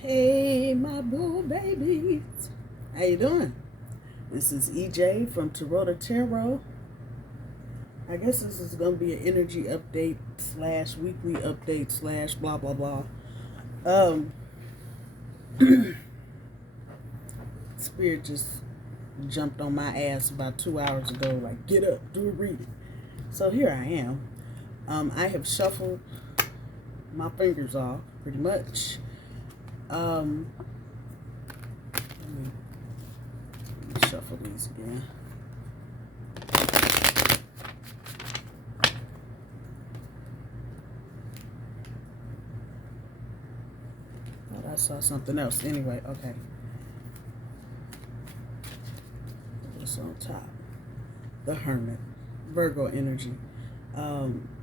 Hey, my boo babies. How you doing? This is EJ from Taurota Tarot. I guess this is going to be an energy update slash weekly update slash blah, blah, blah. Spirit just jumped on my ass about 2 hours ago, like, get up, do a reading. So here I am. I have shuffled my fingers off, pretty much. Let me shuffle these again. Thought I saw something else. Anyway, okay. What's on top? The Hermit. Virgo energy.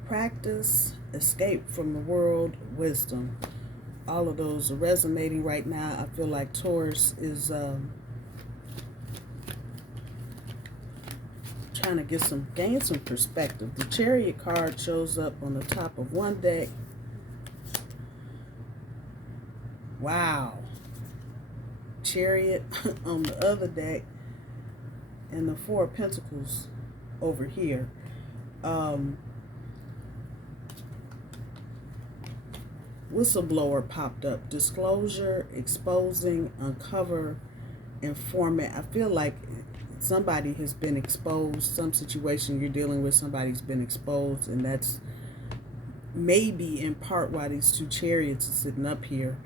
Practice, escape from the world, wisdom. All of those are resonating right now. I feel like Taurus is trying to gain some perspective. The Chariot card shows up on the top of one deck. Wow. Chariot on the other deck, and the Four of Pentacles over here. Whistleblower popped up. Disclosure, exposing, uncover, informant. I feel like somebody has been exposed. Some situation you're dealing with, somebody's been exposed, and that's maybe in part why these two chariots are sitting up here.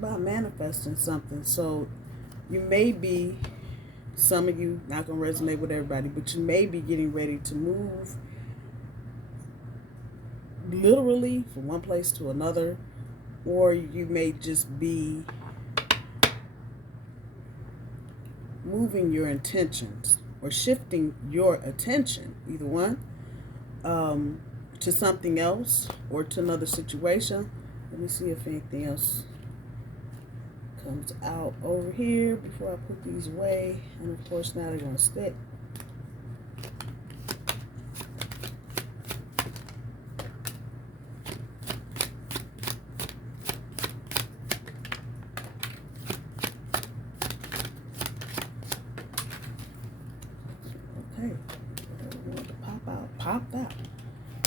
About manifesting something. So you may be, some of you, not going to resonate with everybody, but you may be getting ready to move literally from one place to another, or you may just be moving your intentions or shifting your attention, either one, to something else or to another situation. Let me see if anything else comes out over here before I put these away. And of course now they're going to stick. Okay, whatever wanted to pop out, popped out.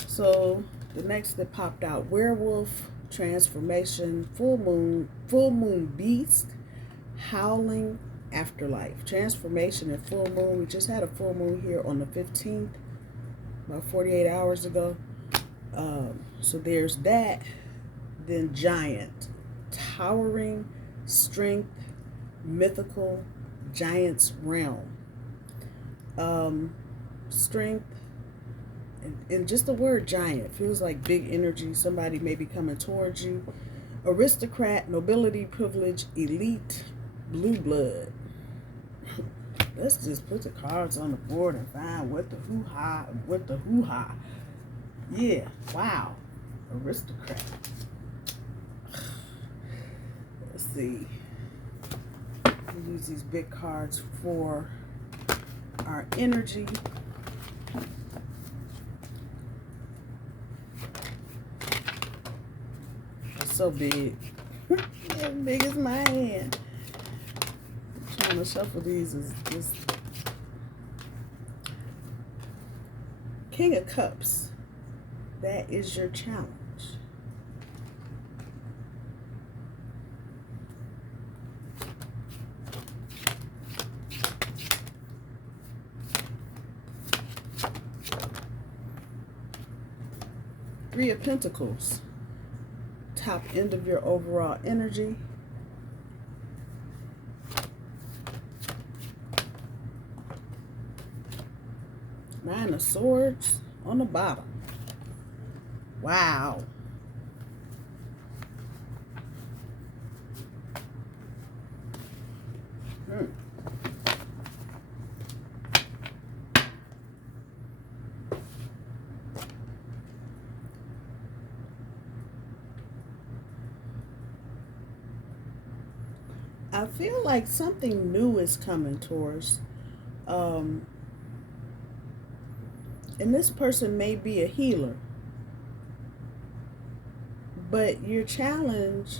So the next that popped out, werewolf, transformation, full moon beast, howling, afterlife. Transformation and full moon. We just had a full moon here on the 15th, about 48 hours ago. So there's that. Then giant, towering, strength, mythical, giant's realm. Strength, and just the word giant feels like big energy. Somebody may be coming towards you. Aristocrat, nobility, privilege, elite, blue blood. Let's just put the cards on the board and find what the hoo-ha. Yeah, wow. Aristocrat. Let's see. We use these big cards for our energy. So big. As big as my hand. I'm trying to shuffle these is just King of Cups. That is your challenge. Three of Pentacles. Top end of your overall energy. Nine of Swords on the bottom. Wow. I feel like something new is coming, Taurus. And this person may be a healer. But your challenge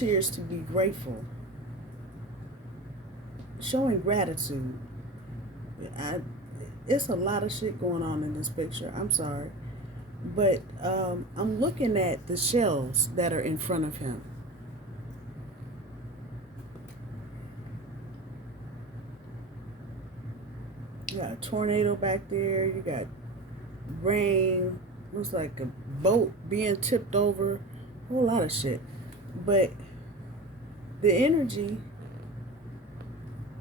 here is to be grateful. Showing gratitude. It's a lot of shit going on in this picture. I'm sorry. But I'm looking at the shells that are in front of him. You got a tornado back there. You got rain. Looks like a boat being tipped over. A whole lot of shit. But the energy,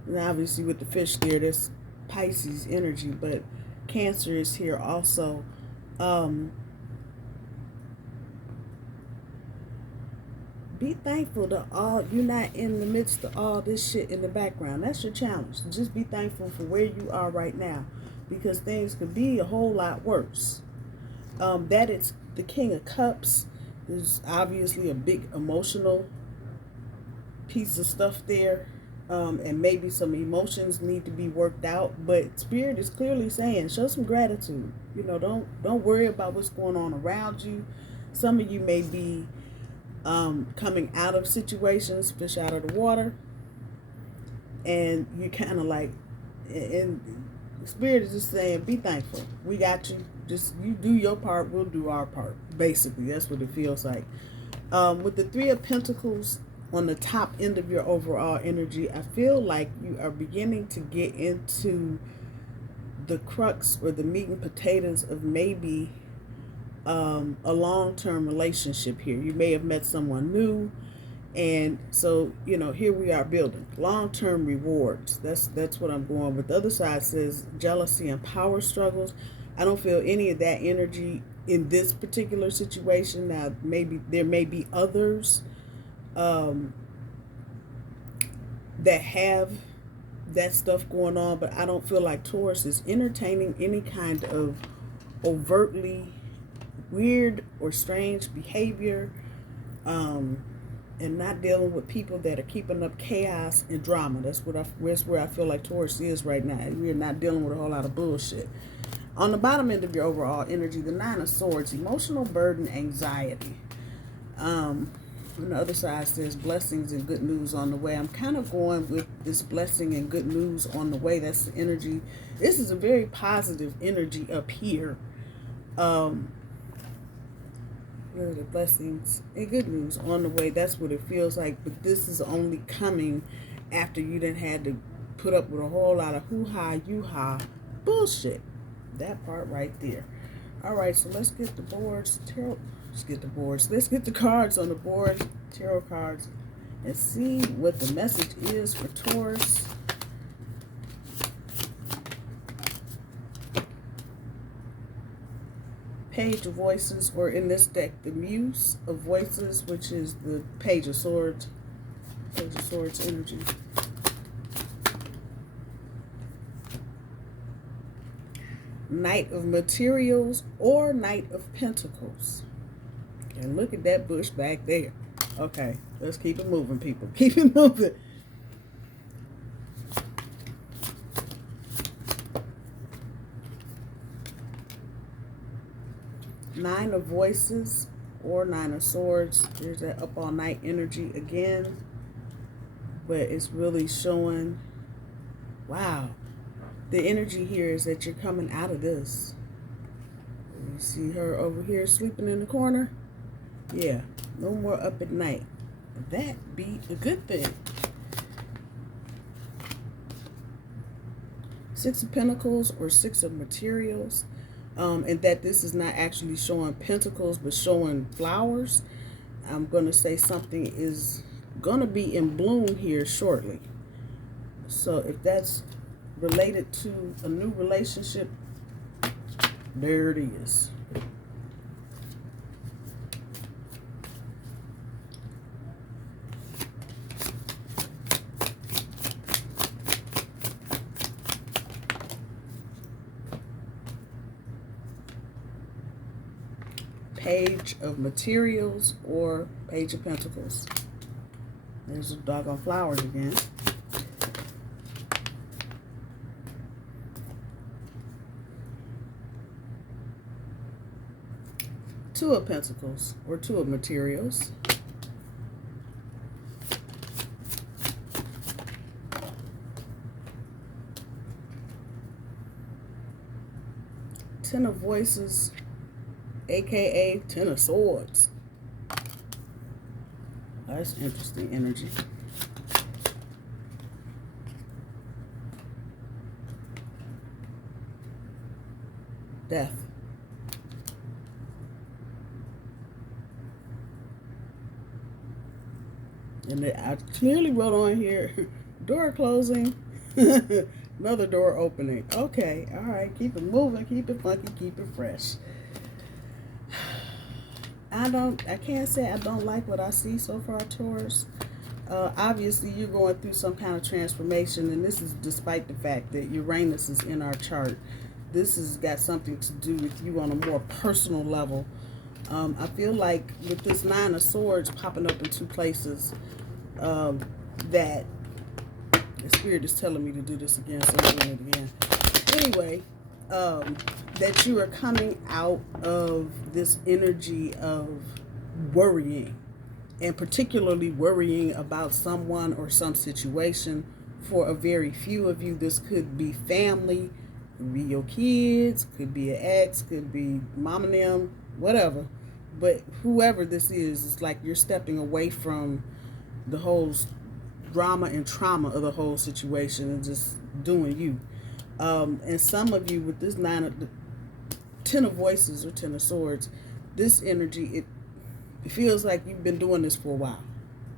and obviously with the fish there, that's Pisces energy, but Cancer is here also. Be thankful to all, you're not in the midst of all this shit in the background. That's your challenge. Just be thankful for where you are right now, because things could be a whole lot worse. That is the King of Cups. There's obviously a big emotional piece of stuff there. And maybe some emotions need to be worked out, but Spirit is clearly saying, show some gratitude. You know, don't worry about what's going on around you. Some of you may be coming out of situations, fish out of the water, and you're kind of like, and Spirit is just saying, be thankful. We got you. Just you do your part, we'll do our part. Basically, that's what it feels like. With the Three of Pentacles on the top end of your overall energy, I feel like you are beginning to get into the crux or the meat and potatoes of maybe a long-term relationship here. You may have met someone new, and so, you know, here we are building long-term rewards. That's what I'm going with. The other side says jealousy and power struggles. I don't feel any of that energy in this particular situation. Now, maybe there may be others that have that stuff going on, but I don't feel like Taurus is entertaining any kind of overtly weird or strange behavior, and not dealing with people that are keeping up chaos and drama. That's where I feel like Taurus is right now. We're not dealing with a whole lot of bullshit. On the bottom end of your overall energy, the Nine of Swords, emotional burden, anxiety. On the other side says blessings and good news on the way. I'm kind of going with this blessing and good news on the way. That's the energy. This is a very positive energy up here. Where are the blessings and good news on the way? That's what it feels like. But this is only coming after you done had to put up with a whole lot of hoo-ha, you-ha bullshit. That part right there. All right, so let's get the boards. Let's get the cards on the board, tarot cards, and see what the message is for Taurus. Page of Voices, or in this deck, the Muse of Voices, which is the Page of Swords. Page of Swords energy. Knight of Materials or Knight of Pentacles. And look at that bush back there. Okay, let's keep it moving, people. Keep it moving. Nine of Voices or Nine of Swords. There's that up all night energy again. But it's really showing, wow. The energy here is that you're coming out of this. You see her over here sleeping in the corner? Yeah, no more up at night. That be a good thing. Six of Pentacles or Six of Materials. And that this is not actually showing pentacles, but showing flowers. I'm going to say something is going to be in bloom here shortly. So if that's related to a new relationship, there it is. Page of Materials or Page of Pentacles. There's the doggone flowers again. Two of Pentacles or Two of Materials. Ten of Voices, aka Ten of Swords. That's interesting energy. Death. And I clearly wrote on here, door closing, another door opening. Okay, all right, keep it moving, keep it funky, keep it fresh. I can't say I don't like what I see so far, Taurus. Obviously, you're going through some kind of transformation, and this is despite the fact that Uranus is in our chart. This has got something to do with you on a more personal level. I feel like with this Nine of Swords popping up in two places, that the Spirit is telling me to do this again, so I'm doing it again. Anyway, that you are coming out of this energy of worrying, and particularly worrying about someone or some situation. For a very few of you, this could be family, could be your kids, could be an ex, could be mom and them, whatever. But whoever this is, it's like you're stepping away from the whole drama and trauma of the whole situation and just doing you. And some of you with this Ten of Voices or Ten of Swords, this energy, it feels like you've been doing this for a while.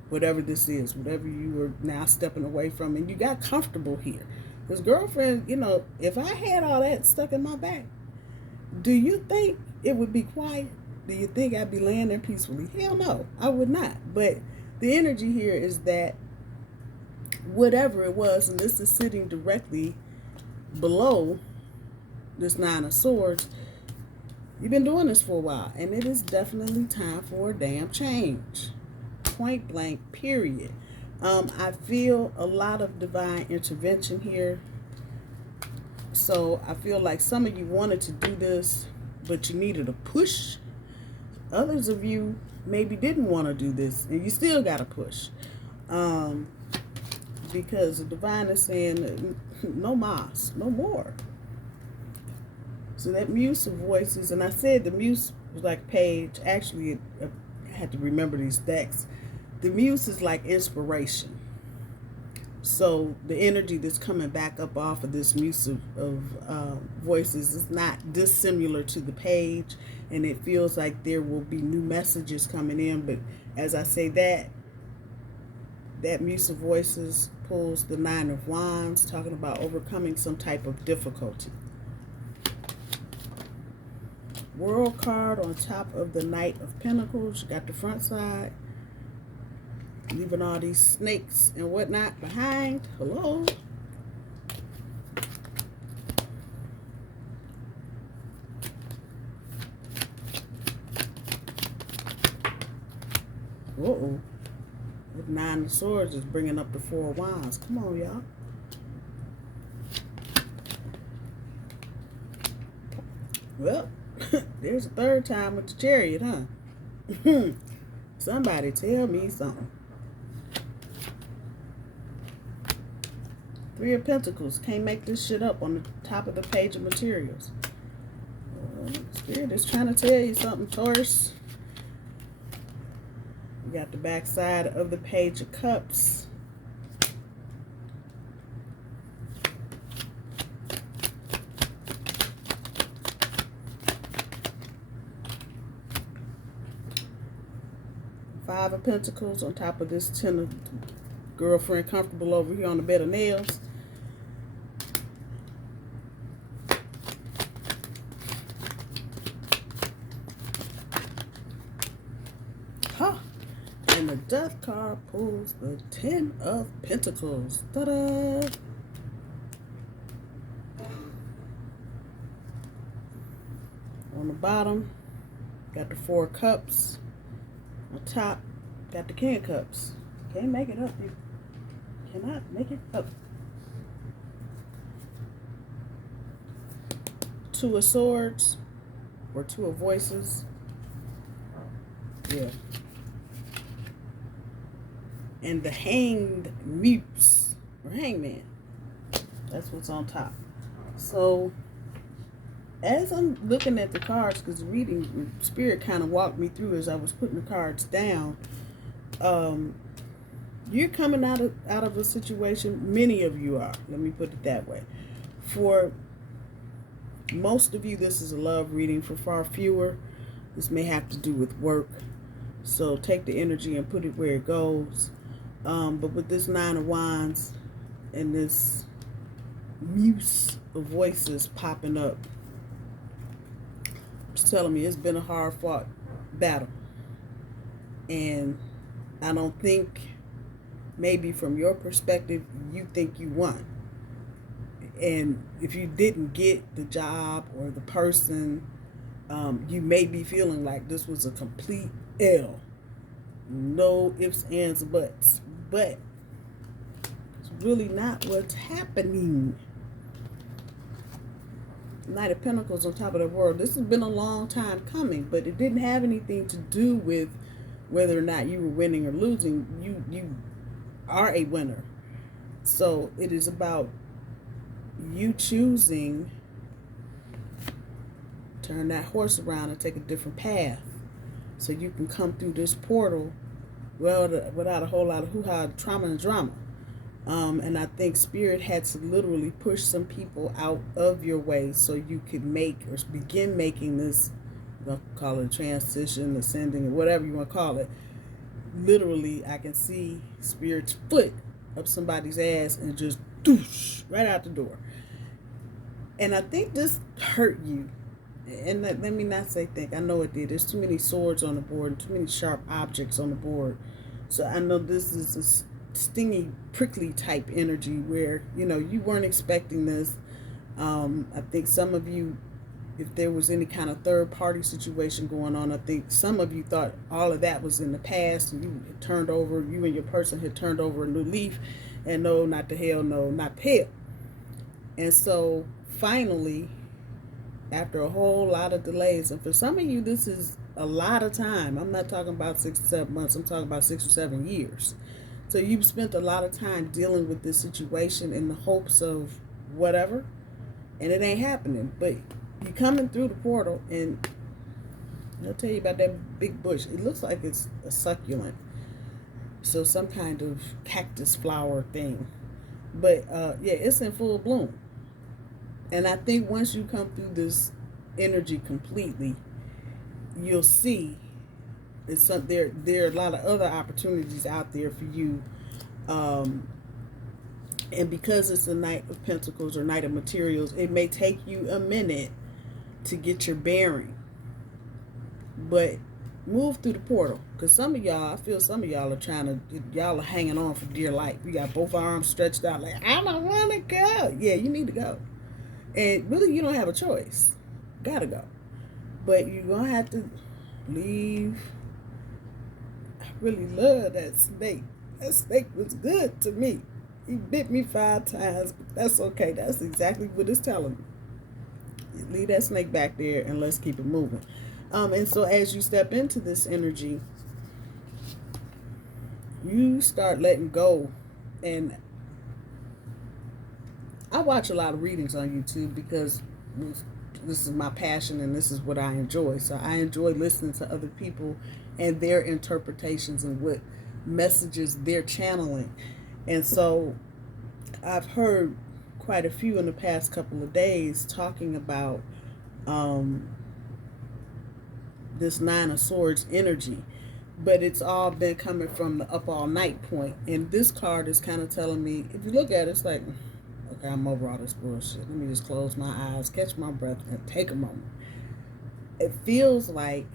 Whatever this is, whatever you are now stepping away from, and you got comfortable here. Because girlfriend, you know, if I had all that stuck in my back, do you think it would be quiet? Do you think I'd be laying there peacefully? Hell no, I would not. But the energy here is that whatever it was, and this is sitting directly below this Nine of Swords, you've been doing this for a while, and it is definitely time for a damn change. Point blank, period. I feel a lot of divine intervention here. So I feel like some of you wanted to do this, but you needed a push. Others of you maybe didn't want to do this, and you still got to push. Because the divine is saying, no mas, no more. So that Muse of Voices, and I said the Muse was like page. Actually, I had to remember these decks. The Muse is like inspiration. So the energy that's coming back up off of this Muse of Voices is not dissimilar to the page, and it feels like there will be new messages coming in. But as I say that Muse of Voices pulls the Nine of Wands, talking about overcoming some type of difficulty. World card on top of the Knight of Pentacles. You got the front side, leaving all these snakes and whatnot behind. Hello. Uh-oh. The Nine of Swords is bringing up the Four of Wands. Come on, y'all. Well, there's a third time with the Chariot, huh? Somebody tell me something. Three of Pentacles. Can't make this shit up on the top of the Page of Materials. Spirit is trying to tell you something, Taurus. We got the back side of the Page of Cups. Five of Pentacles on top of this Ten of girlfriend comfortable over here on the bed of nails. Huh. And the Death card pulls the Ten of Pentacles. Ta-da! On the bottom, Got the 4 cups. On top, got the King of Cups. Can't make it up. You cannot make it up. 2 of Swords or 2 of Voices. Yeah. And the Hanged Muse or Hangman. That's what's on top. So as I'm looking at the cards, because the reading spirit kind of walked me through as I was putting the cards down, you're coming out of a situation. Many of you are. Let me put it that way. For most of you, this is a love reading. For far fewer, this may have to do with work. So take the energy and put it where it goes. But with this 9 of Wands and this muse of voices popping up, it's telling me it's been a hard fought battle. And I don't think, maybe from your perspective, you think you won. And if you didn't get the job or the person, you may be feeling like this was a complete L. No ifs, ands, or buts. But it's really not what's happening. Knight of Pentacles on top of the world. This has been a long time coming, but it didn't have anything to do with whether or not you were winning or losing. You are a winner. So it is about you choosing to turn that horse around and take a different path, so you can come through this portal without a whole lot of hoo-ha, trauma, and drama. And I think Spirit had to literally push some people out of your way so you could make or begin making this, I'll call it a transition, ascending, or whatever you want to call it. Literally, I can see Spirit's foot up somebody's ass and just doosh, right out the door. And I think this hurt you. And let me not say think. I know it did. There's too many swords on the board and too many sharp objects on the board. So I know this is a stingy, prickly type energy where, you weren't expecting this. I think some of you, if there was any kind of third party situation going on, I think some of you thought all of that was in the past and you had turned over, you and your person had turned over a new leaf, and no, not the hell, no, not the hell. And so finally, after a whole lot of delays, and for some of you this is a lot of time, I'm not talking about 6 to 7 months, I'm talking about 6 or 7 years. So you've spent a lot of time dealing with this situation in the hopes of whatever, and it ain't happening. But you're coming through the portal, and I'll tell you about that big bush. It looks like it's a succulent, so some kind of cactus flower thing. But yeah, it's in full bloom. And I think once you come through this energy completely, you'll see it's there are a lot of other opportunities out there for you. And because it's a Knight of Pentacles or Knight of Materials, it may take you a minute to get your bearing. But move through the portal. Because some of y'all, I feel some of y'all y'all are hanging on for dear life. You got both arms stretched out like, I don't want to go. Yeah, you need to go. And really, you don't have a choice. Gotta go. But you're going to have to leave. I really love that snake. That snake was good to me. He bit me 5 times, but that's okay. That's exactly what it's telling me. Leave that snake back there and let's keep it moving. And so as you step into this energy, you start letting go. And I watch a lot of readings on YouTube because this is my passion and this is what I enjoy. So I enjoy listening to other people and their interpretations and what messages they're channeling. And so I've heard quite a few in the past couple of days talking about this 9 of Swords energy. But it's all been coming from the up all night point. And this card is kind of telling me, if you look at it, it's like, okay, I'm over all this bullshit. Let me just close my eyes, catch my breath, and take a moment. It feels like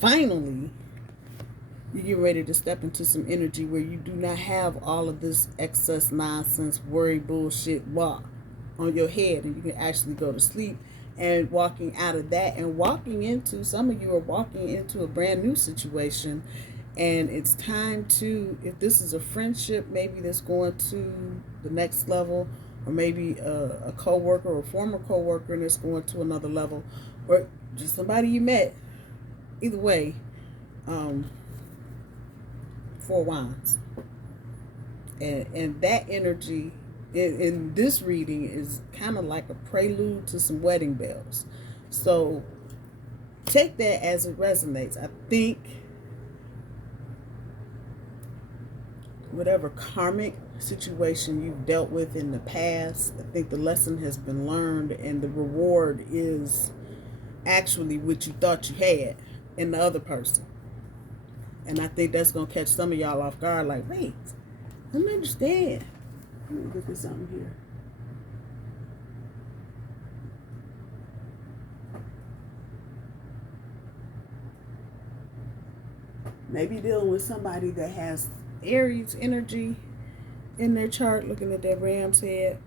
finally you get ready to step into some energy where you do not have all of this excess nonsense, worry, bullshit, blah on your head, and you can actually go to sleep and walking out of that and walking into, some of you are walking into a brand new situation, and it's time to, if this is a friendship maybe that's going to the next level, or maybe a co-worker or former co-worker and it's going to another level, or just somebody you met, either way, 4 wands, and that energy in this reading is kind of like a prelude to some wedding bells. So take that as it resonates. I think whatever karmic situation you've dealt with in the past, I think the lesson has been learned, and the reward is actually what you thought you had in the other person. And I think that's going to catch some of y'all off guard, like, wait, I don't understand. Let me look at something here. Maybe dealing with somebody that has Aries energy in their chart, looking at that ram's head.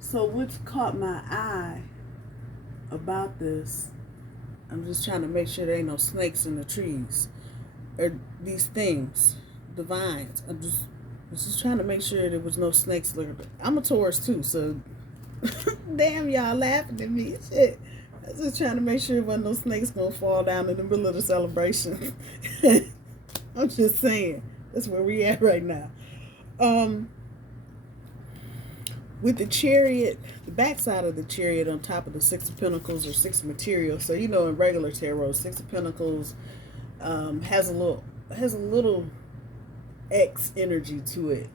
So what's caught my eye about this, I'm just trying to make sure there ain't no snakes in the trees, or these things, the vines. I was just trying to make sure there was no snakes. I'm a Taurus too, so damn, y'all laughing at me. Shit. I was just trying to make sure there wasn't no snakes gonna fall down in the middle of the celebration. I'm just saying, that's where we at right now. With the Chariot, the backside of the Chariot on top of the Six of Pentacles or Six of Materials. So you know, in regular tarot, Six of Pentacles has a little X energy to it.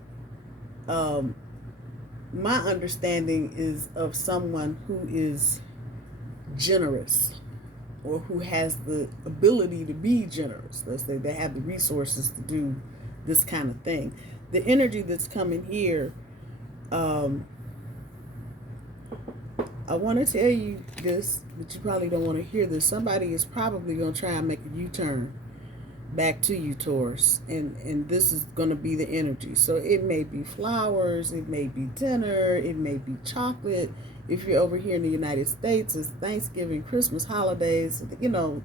My understanding is of someone who is generous, or who has the ability to be generous. Let's say they have the resources to do this kind of thing. The energy that's coming here, I want to tell you this, but you probably don't want to hear this. Somebody is probably going to try and make a U-turn back to you, Taurus, and this is going to be the energy. So it may be flowers, it may be dinner, it may be chocolate. If you're over here in the United States, it's Thanksgiving, Christmas, holidays, you know,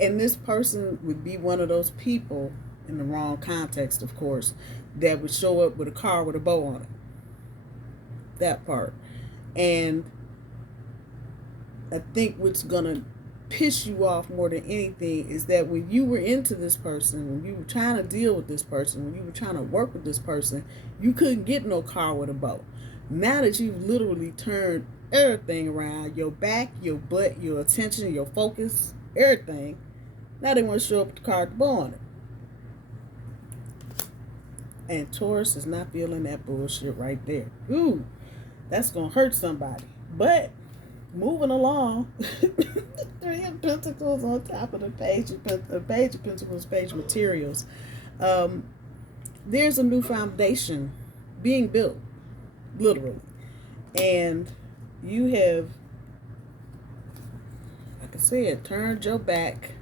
and this person would be one of those people, in the wrong context, of course, that would show up with a car with a bow on it. That part. And I think what's going to piss you off more than anything is that when you were into this person, when you were trying to deal with this person, when you were trying to work with this person, you couldn't get no car with a bow. Now that you've literally turned everything around, your back, your butt, your attention, your focus, everything, now they want to show up with the car with the bow on it. And Taurus is not feeling that bullshit right there. Ooh, that's going to hurt somebody. But moving along, Three of Pentacles on top of the Page of Pentacles, Page Materials. There's a new foundation being built, literally. And you have, like I said, turned your back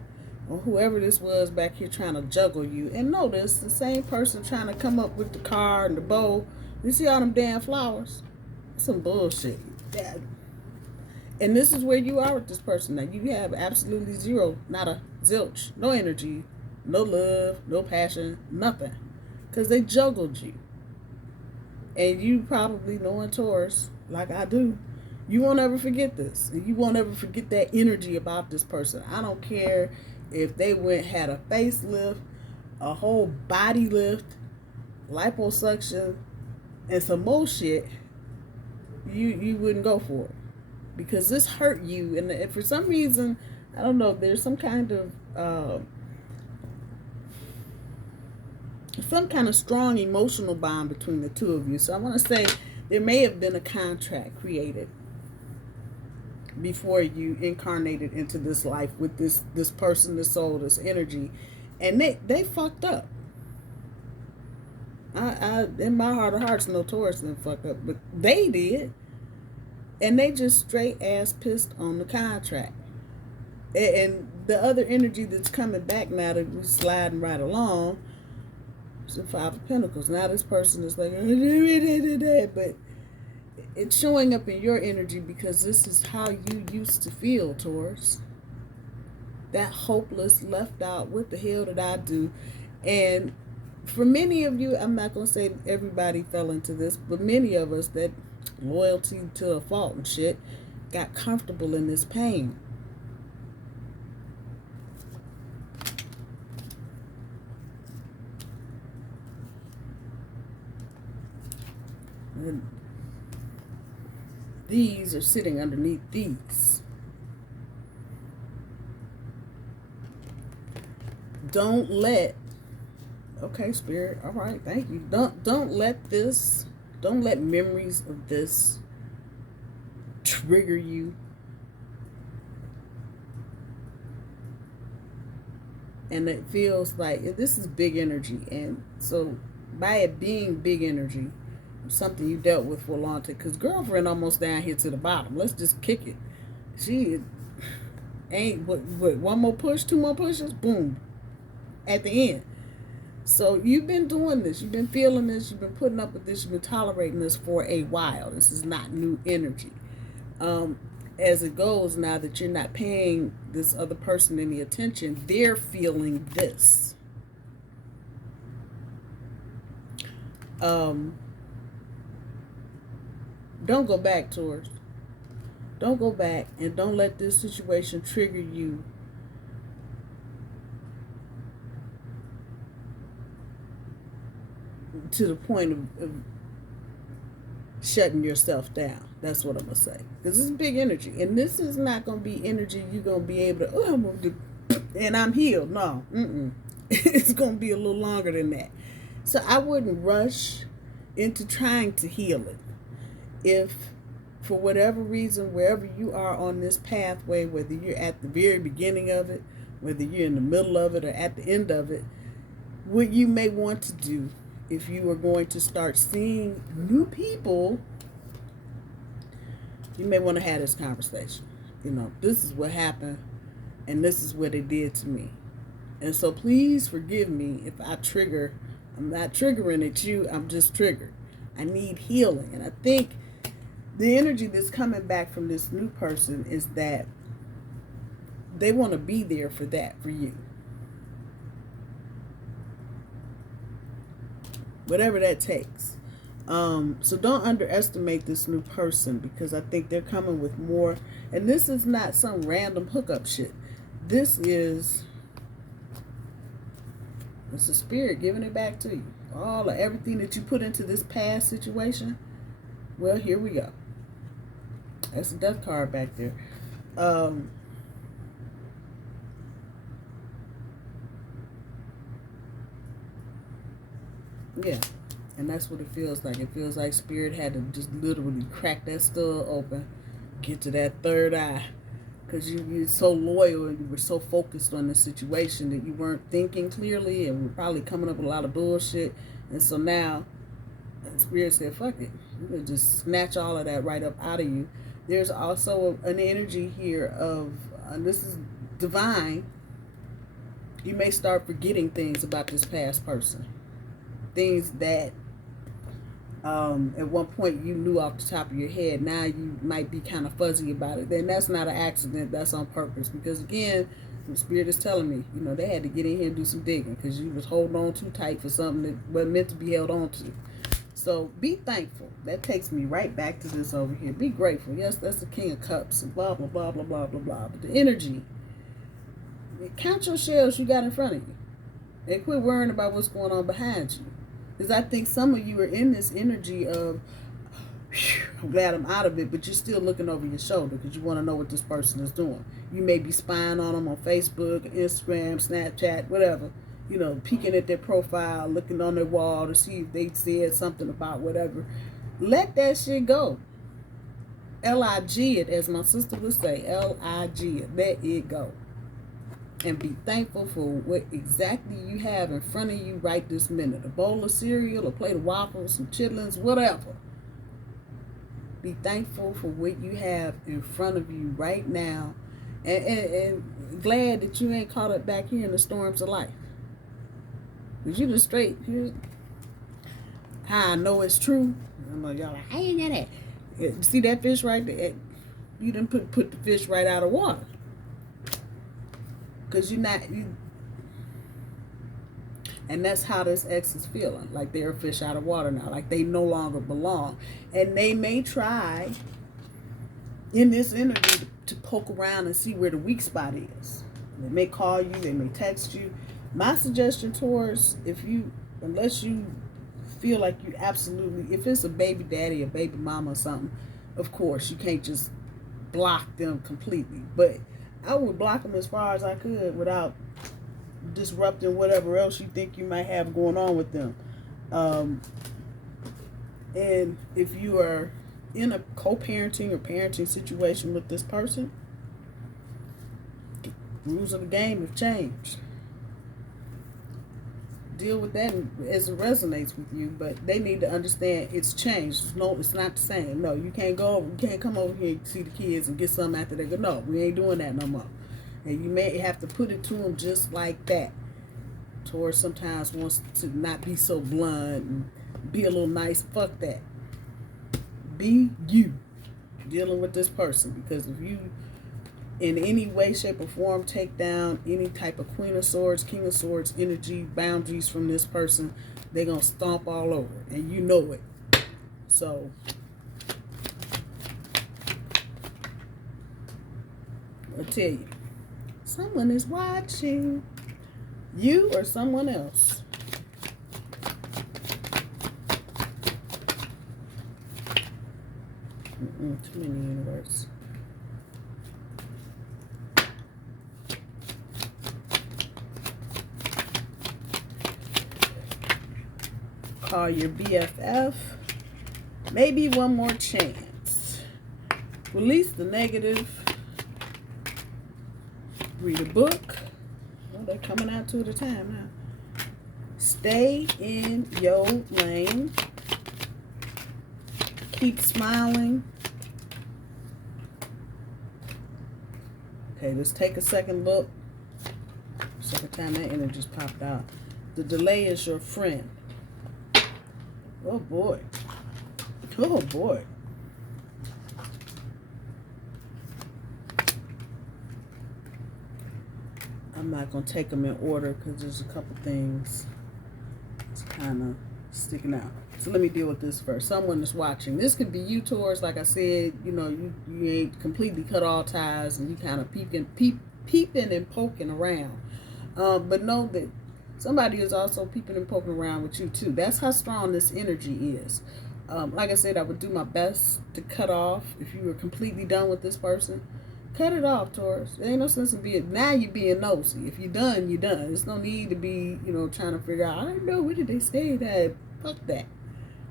on whoever this was back here trying to juggle you. And notice, the same person trying to come up with the car and the bow. You see all them damn flowers? Some bullshit. That. And this is where you are with this person. Now, you have absolutely zero, not a zilch, no energy, no love, no passion, nothing. Because they juggled you. And you probably, knowing Taurus, like I do, you won't ever forget this. And you won't ever forget that energy about this person. I don't care if they had a facelift, a whole body lift, liposuction, and some more shit, you wouldn't go for it. Because this hurt you, and for some reason, I don't know, there's some kind of strong emotional bond between the two of you. So I want to say there may have been a contract created before you incarnated into this life with this person, this soul, this energy, and they fucked up. I in my heart of hearts, no Taurus didn't fuck up, but they did. And they just straight ass pissed on the contract. And the other energy that's coming back now that we're sliding right along, Cups and Five of Pentacles. Now this person is like, but it's showing up in your energy because this is how you used to feel, Taurus. That hopeless, left out, what the hell did I do? And for many of you, I'm not going to say everybody fell into this, but many of us, that loyalty to a fault and shit, got comfortable in this pain. And these are sitting underneath these. Don't let, okay, Spirit, all right, thank you. Don't let memories of this trigger you. And it feels like this is big energy. And so by it being big energy, something you dealt with for a long time, because girlfriend almost down here to the bottom. Let's just kick it. She ain't, what, one more push, two more pushes, boom, at the end. So you've been doing this. You've been feeling this. You've been putting up with this. You've been tolerating this for a while. This is not new energy. As it goes, now that you're not paying this other person any attention, they're feeling this. Don't go back, Taurus. Don't go back, and don't let this situation trigger you to the point of shutting yourself down. That's what I'm going to say. Because this is big energy. And this is not going to be energy you're going to be able to, oh, I'm going to do, and I'm healed. No. It's going to be a little longer than that. So I wouldn't rush into trying to heal it. If, for whatever reason, wherever you are on this pathway, whether you're at the very beginning of it, whether you're in the middle of it or at the end of it, what you may want to do, if you are going to start seeing new people, you may want to have this conversation. You know, this is what happened, and this is what it did to me. And so please forgive me if I trigger. I'm not triggering at you. I'm just triggered. I need healing. And I think the energy that's coming back from this new person is that they want to be there for that, for you. Whatever that takes. So don't underestimate this new person, because I think they're coming with more. And this is not some random hookup shit. This is, it's a spirit giving it back to you. All of everything that you put into this past situation. Well, here we go. That's a death card back there. Yeah, and that's what it feels like. It feels like Spirit had to just literally crack that skull open, get to that third eye, because you're so loyal and you were so focused on the situation that you weren't thinking clearly and were probably coming up with a lot of bullshit. And so now, Spirit said, fuck it. We're going to just snatch all of that right up out of you. There's also an energy here of, this is divine, you may start forgetting things about this past person. Things that at one point you knew off the top of your head. Now you might be kind of fuzzy about it. Then that's not an accident. That's on purpose. Because again, the Spirit is telling me, you know, they had to get in here and do some digging, because you was holding on too tight for something that wasn't meant to be held on to. So be thankful. That takes me right back to this over here. Be grateful. Yes, that's the King of Cups and blah, blah, blah, blah, blah, blah, blah. But the energy, count your shells you got in front of you. And quit worrying about what's going on behind you. Because I think some of you are in this energy of, I'm glad I'm out of it, but you're still looking over your shoulder because you want to know what this person is doing. You may be spying on them on Facebook, Instagram, Snapchat, whatever. You know, peeking at their profile, looking on their wall to see if they said something about whatever. Let that shit go. L-I-G it, as my sister would say. L-I-G it. Let it go. And be thankful for what exactly you have in front of you right this minute. A bowl of cereal, a plate of waffles, some chitlins, whatever. Be thankful for what you have in front of you right now. And glad that you ain't caught up back here in the storms of life. Because you just straight, here's how I know it's true. I'm like, y'all like, I ain't got that. See that fish right there? You didn't put the fish right out of water. Because and that's how this ex is feeling. Like they're a fish out of water now. Like they no longer belong. And they may try in this energy to poke around and see where the weak spot is. They may call you. They may text you. My suggestion, Taurus, unless you feel like you absolutely, if it's a baby daddy, a baby mama or something, of course, you can't just block them completely. But I would block them as far as I could without disrupting whatever else you think you might have going on with them. And if you are in a co-parenting or parenting situation with this person, rules of the game have changed. Deal with that as it resonates with you, but they need to understand it's changed. No, it's not the same. No, you can't come over here and see the kids and get something after they go. No, we ain't doing that no more. And you may have to put it to them just like that. Taurus sometimes wants to not be so blunt and be a little nice. Fuck that. Be you dealing with this person, because if you in any way, shape, or form take down any type of Queen of Swords, King of Swords energy, boundaries from this person, they're going to stomp all over it, and you know it. So I'll tell you, someone is watching you or someone else. Too many universe. Call your BFF. Maybe one more chance. Release the negative. Read a book. Oh, they're coming out two at a time now. Stay in your lane. Keep smiling. Okay, let's take a second look. Second time that energy's popped out. The delay is your friend. Oh boy. Oh boy. I'm not going to take them in order because there's a couple things that's kind of sticking out. So let me deal with this first. Someone is watching. This could be you, Taurus. Like I said, you know, you ain't completely cut all ties and you kind of peeping and poking around. But know that somebody is also peeping and poking around with you too. That's how strong this energy is. Like I said, I would do my best to cut off. If you were completely done with this person, cut it off, Taurus. There ain't no sense in being, now you're being nosy. If you're done, you're done. There's no need to be, trying to figure out, I don't know, where did they say that? Fuck that.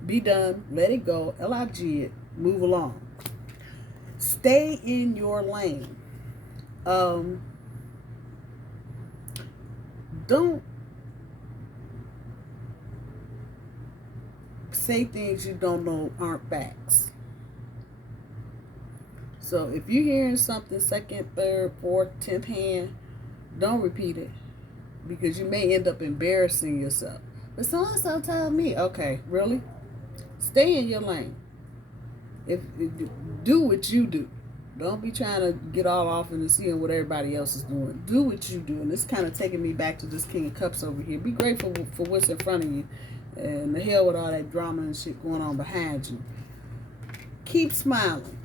Be done. Let it go. LIG it. Move along. Stay in your lane. Don't say things you don't know aren't facts. So if you're hearing something second, third, fourth, 10th hand, don't repeat it, because you may end up embarrassing yourself. But so-and-so told me. Okay, really? Stay in your lane. If do what you do. Don't be trying to get all off into seeing what everybody else is doing. Do what you do. And this kind of taking me back to this King of Cups over here. Be grateful for what's in front of you. And the hell with all that drama and shit going on behind you. Keep smiling.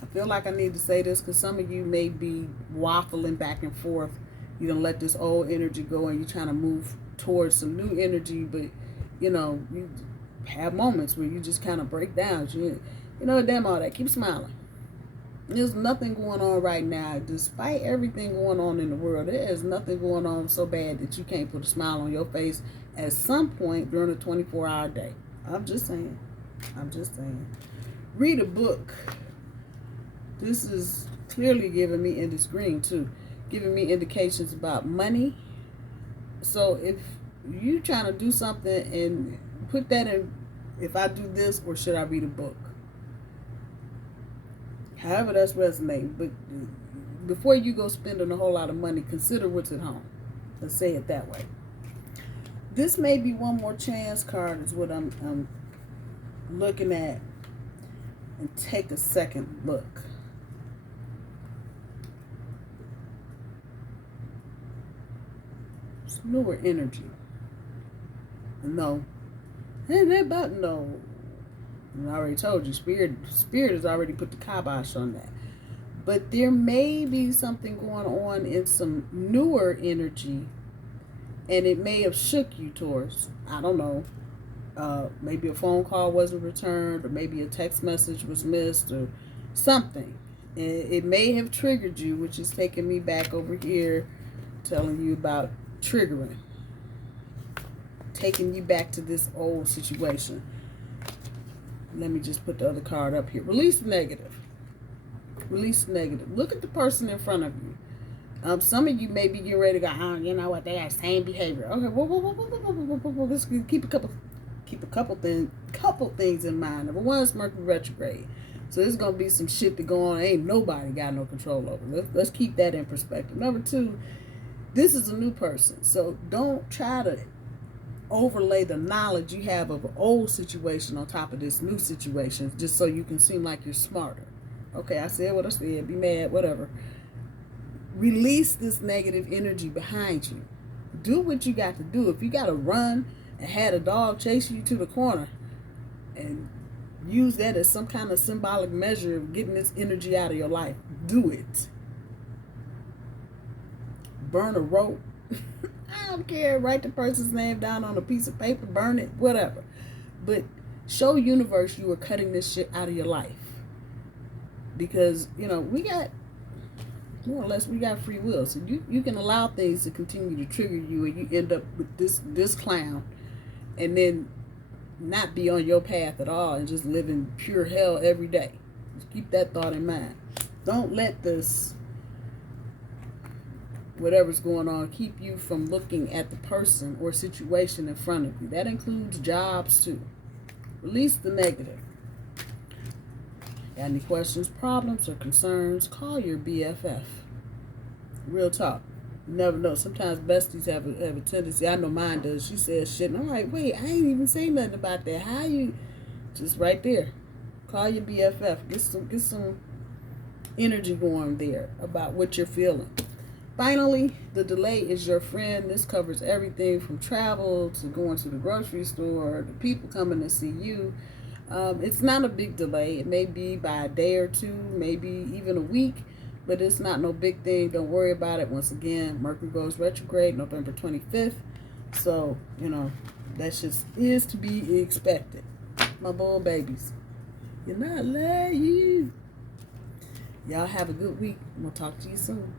I feel like I need to say this because some of you may be waffling back and forth. You're going to let this old energy go and you're trying to move towards some new energy. But, you have moments where you just kind of break down. Damn all that. Keep smiling. There's nothing going on right now. Despite everything going on in the world, there is nothing going on so bad that you can't put a smile on your face at some point during a 24-hour day. I'm just saying. Read a book. This is clearly giving me, and it's green too, giving me indications about money. So if you trying to do something and put that in, if I do this or should I read a book? However that's resonating. But before you go spending a whole lot of money, consider what's at home. Let's say it that way. This may be one more chance card is what I'm looking at. And take a second look. It's newer energy. No. And that about no. I already told you, Spirit has already put the kibosh on that. But there may be something going on in some newer energy, and it may have shook you, Taurus. I don't know. Maybe a phone call wasn't returned, or maybe a text message was missed, or something. It may have triggered you, which is taking me back over here, telling you about triggering. Taking you back to this old situation. Let me just put the other card up here. Release the negative. Release the negative. Look at the person in front of you. Some of you may be getting ready to go, oh, you know what, they have same behavior. Okay, whoa. Let's keep a couple things in mind. Number one is Mercury retrograde. So there's gonna be some shit that go on. Ain't nobody got no control over. Let's keep that in perspective. Number two, this is a new person. So don't try to overlay the knowledge you have of an old situation on top of this new situation just so you can seem like you're smarter. Okay, I said what I said. Be mad, whatever. Release this negative energy behind you. Do what you got to do. If you got to run and had a dog chasing you to the corner, and use that as some kind of symbolic measure of getting this energy out of your life, do it. Burn a rope. I don't care. Write the person's name down on a piece of paper. Burn it. Whatever. But show universe you are cutting this shit out of your life. Because, you know, we got, more or less, we got free will. So you can allow things to continue to trigger you, and you end up with this clown, and then not be on your path at all and just live in pure hell every day. Just keep that thought in mind. Don't let this, whatever's going on, keep you from looking at the person or situation in front of you. That includes jobs too. Release the negative. Got any questions, problems, or concerns? Call your BFF. Real talk. You never know. Sometimes besties have a tendency. I know mine does. She says shit, and I'm like, wait, I ain't even say nothing about that. How you? Just right there. Call your BFF. Get some energy going there about what you're feeling. Finally, the delay is your friend. This covers everything from travel to going to the grocery store, to people coming to see you. It's not a big delay. It may be by a day or two, maybe even a week, but it's not no big thing. Don't worry about it. Once again, Mercury goes retrograde November 25th. So, you know, that just is to be expected. My bull babies. You're not late. Y'all have a good week. We'll talk to you soon.